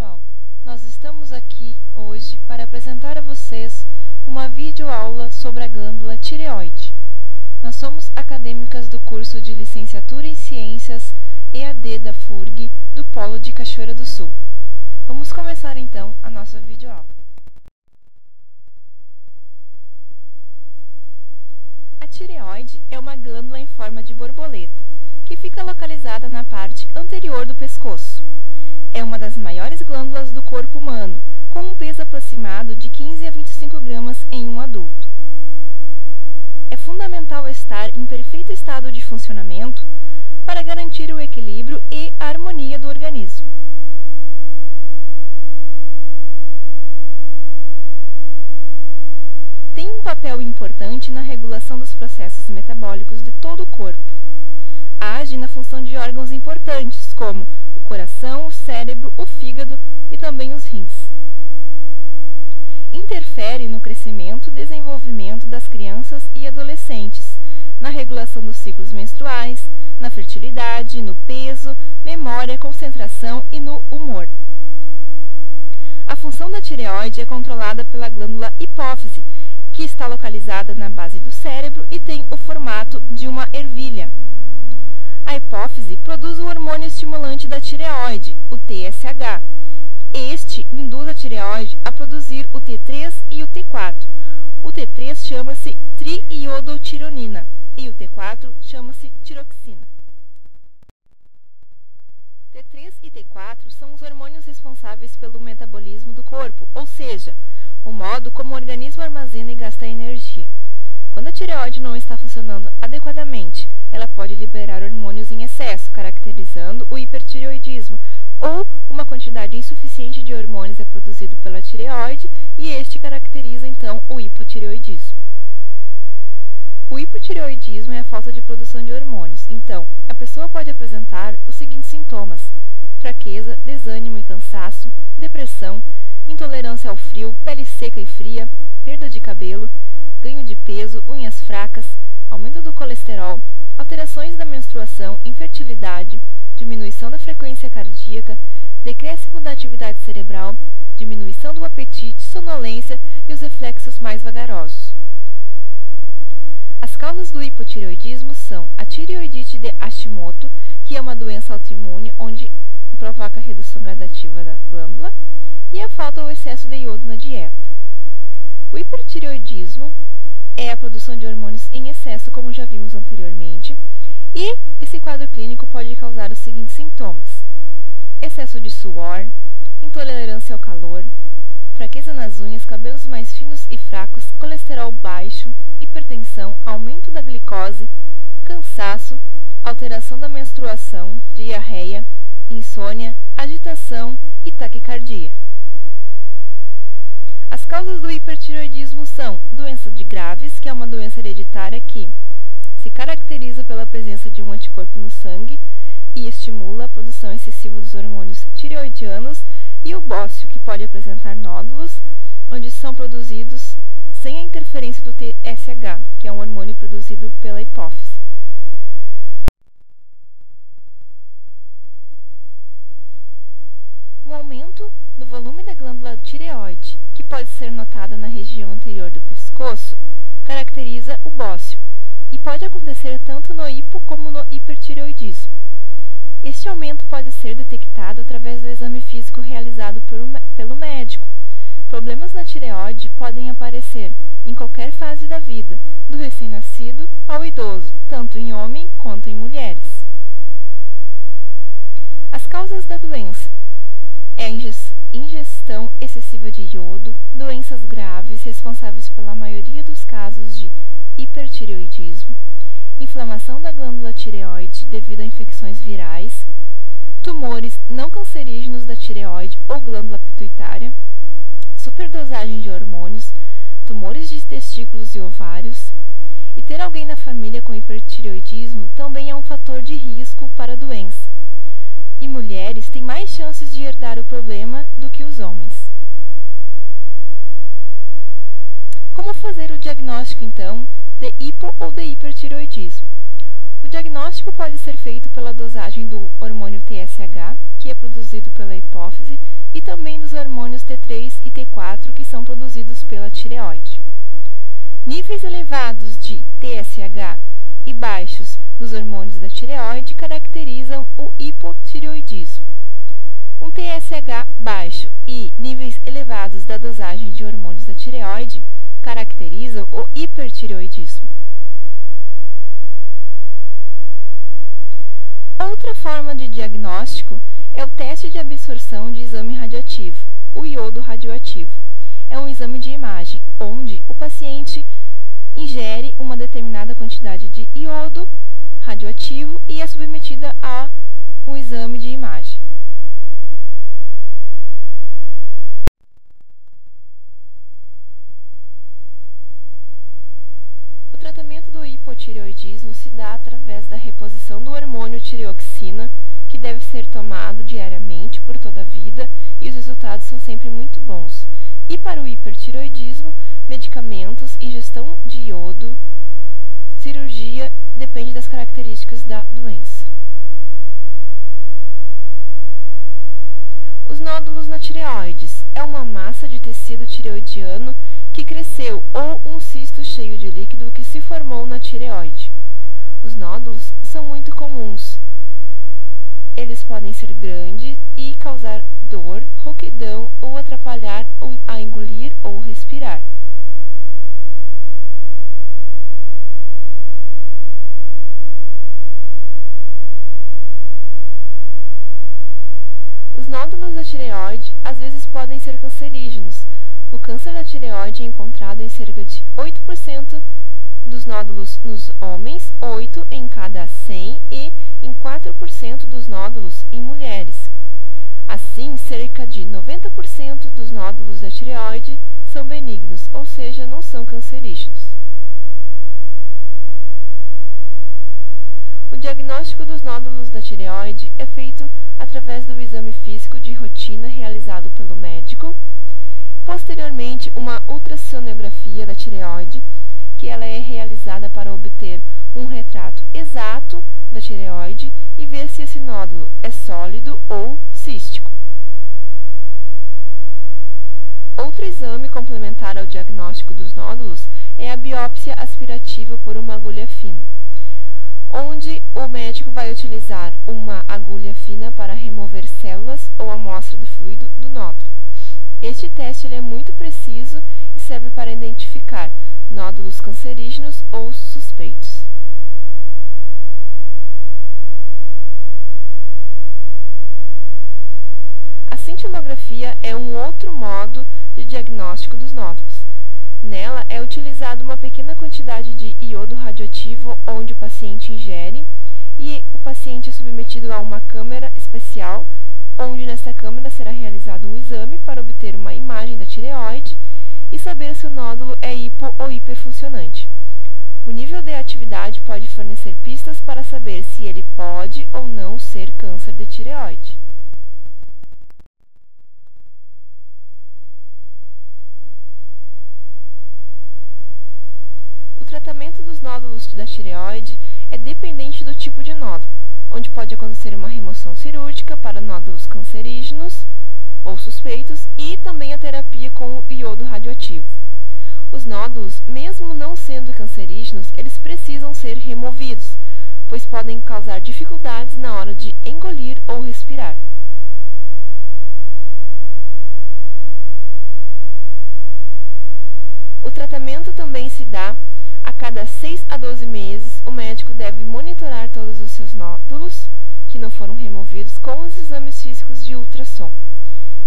pessoal, nós estamos aqui hoje para apresentar a vocês uma videoaula sobre a glândula tireoide. Nós somos acadêmicas do curso de Licenciatura em Ciências EAD da FURG do Polo de Cachoeira do Sul. Vamos começar então a nossa videoaula. A tireoide é uma glândula em forma de borboleta, que fica localizada na parte anterior do pescoço. É uma das maiores glândulas do corpo humano, com um peso aproximado de 15 a 25 gramas em um adulto. É fundamental estar em perfeito estado de funcionamento para garantir o equilíbrio e a harmonia do organismo. Tem um papel importante na regulação dos processos metabólicos de todo o corpo. Age na função de órgãos importantes, como o coração, o cérebro, o fígado e também os rins. Interfere no crescimento e desenvolvimento das crianças e adolescentes, na regulação dos ciclos menstruais, na fertilidade, no peso, memória, concentração e no humor. A função da tireoide é controlada pela glândula hipófise, que está localizada na base do cérebro e tem o formato de uma ervilha. A hipófise produz o hormônio estimulante da tireoide, o TSH. Este induz a tireoide a produzir o T3 e o T4. O T3 chama-se triiodotironina e o T4 chama-se tiroxina. T3 e T4 são os hormônios responsáveis pelo metabolismo do corpo, ou seja, o modo como o organismo armazena e gasta energia. Quando a tireoide não está funcionando adequadamente, ela pode liberar hormônios em excesso, caracterizando o hipertireoidismo, ou uma quantidade insuficiente de hormônios é produzido pela tireoide e este caracteriza então o hipotireoidismo. O hipotireoidismo é a falta de produção de hormônios. Então, a pessoa pode apresentar os seguintes sintomas: fraqueza, desânimo e cansaço, depressão, intolerância ao frio, pele seca e fria, perda de cabelo, ganho de peso, unhas fracas, aumento do colesterol, alterações da menstruação, infertilidade, diminuição da frequência cardíaca, decréscimo da atividade cerebral, diminuição do apetite, sonolência e os reflexos mais vagarosos. As causas do hipotireoidismo são a tireoidite de Hashimoto, que é uma doença autoimune onde provoca redução gradativa da glândula, e a falta ou excesso de iodo na dieta. O hipertireoidismo é a produção de hormônios em excesso, como já vimos anteriormente, e esse quadro clínico pode causar os seguintes sintomas: excesso de suor, intolerância ao calor, fraqueza nas unhas, cabelos mais finos e fracos, colesterol baixo, hipertensão, aumento da glicose, cansaço, alteração da menstruação, diarreia, insônia, agitação e taquicardia. As causas do hipertireoidismo são doença de Graves, que é uma doença hereditária que se caracteriza pela presença de um anticorpo no sangue e estimula a produção excessiva dos hormônios tireoidianos, e o bócio, que pode apresentar nódulos, onde são produzidos sem a interferência do TSH, que é um hormônio produzido pela hipófise. Um aumento do volume da glândula tireoide, que pode ser notada na região anterior do pescoço, caracteriza o bócio e pode acontecer tanto no hipo como no hipertireoidismo. Este aumento pode ser detectado através do exame físico realizado pelo médico. Problemas na tireoide podem aparecer em qualquer fase da vida, do recém-nascido ao idoso, tanto em homem quanto em mulheres. As causas da doença é a ingestão excessiva de iodo, doenças graves responsáveis pela maioria dos casos de hipertireoidismo, inflamação da glândula tireoide devido a infecções virais, tumores não cancerígenos da tireoide ou glândula pituitária, superdosagem de hormônios, tumores de testículos e ovários, e ter alguém na família com hipertireoidismo também é um fator de risco para a doença. E mulheres têm mais chances de herdar o problema do que os homens. Como fazer o diagnóstico, então, de hipo ou de hipertireoidismo? O diagnóstico pode ser feito pela dosagem do hormônio TSH, que é produzido pela hipófise, e também hormônios T3 e T4 que são produzidos pela tireoide. Níveis elevados de TSH e baixos dos hormônios da tireoide caracterizam o hipotireoidismo. Um TSH baixo e níveis elevados da dosagem de hormônios da tireoide caracterizam o hipertireoidismo. Outra forma de diagnóstico é o teste de absorção de exame radioativo, o iodo radioativo. É um exame de imagem, onde o paciente ingere uma determinada quantidade de iodo radioativo e é submetida a um exame de imagem. O tratamento do hipotireoidismo se dá através da reposição do hormônio tireoxina, que deve ser tomado diariamente por toda a vida, e os resultados são sempre muito bons. E para o hipertireoidismo, medicamentos, ingestão de iodo, cirurgia, depende das características da doença. Os nódulos na tireoides é uma massa de tecido tireoidiano que cresceu ou um cisto cheio de líquido que se formou na tireoide. Os nódulos são muito comuns. Eles podem ser grandes e causar dor, rouquidão ou atrapalhar a engolir ou respirar. Os nódulos da tireoide às vezes podem ser cancerígenos. O câncer da tireoide é encontrado em cerca de 8% dos nódulos nos homens, 8 em cada 100 e em 4% dos nódulos em mulheres. Assim, cerca de 90% dos nódulos da tireoide são benignos, ou seja, não são cancerígenos. O diagnóstico dos nódulos da tireoide é feito através do exame físico de rotina realizado pelo médico. Posteriormente, uma ultrassonografia da tireoide, que ela é realizada para obter um retrato exato da tireoide e ver se esse nódulo é sólido ou cístico. Outro exame complementar ao diagnóstico dos nódulos é a biópsia aspirativa por uma agulha fina, onde o médico vai utilizar uma agulha fina para remover células ou amostra de fluido do nódulo. Este teste é muito preciso e serve para identificar nódulos cancerígenos ou suspeitos. A cintilografia é um outro modo de diagnóstico dos nódulos. Nela é utilizada uma pequena quantidade de iodo radioativo onde o paciente ingere e o paciente é submetido a uma câmera especial, onde nesta câmera será realizado um exame para obter uma imagem da tireoide e saber se o nódulo é hipo ou hiperfuncionante. O nível de atividade pode fornecer pistas para saber se ele pode ou não ser câncer de tireoide. O tratamento dos nódulos da tireoide é dependente do tipo de nódulo, onde pode acontecer uma remoção cirúrgica para nódulos cancerígenos ou suspeitos e também a terapia com o iodo radioativo. Os nódulos, mesmo não sendo cancerígenos, eles precisam ser removidos, pois podem causar dificuldades na hora de engolir ou respirar. O tratamento também se dá a cada 6 a 12 meses. O médico deve monitorar todos os seus nódulos que não foram removidos com os exames físicos de ultrassom.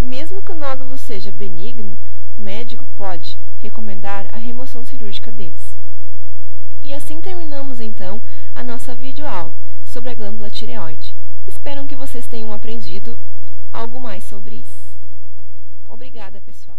E mesmo que o nódulo seja benigno, o médico pode recomendar a remoção cirúrgica deles. E assim terminamos então a nossa videoaula sobre a glândula tireoide. Espero que vocês tenham aprendido algo mais sobre isso. Obrigada, pessoal!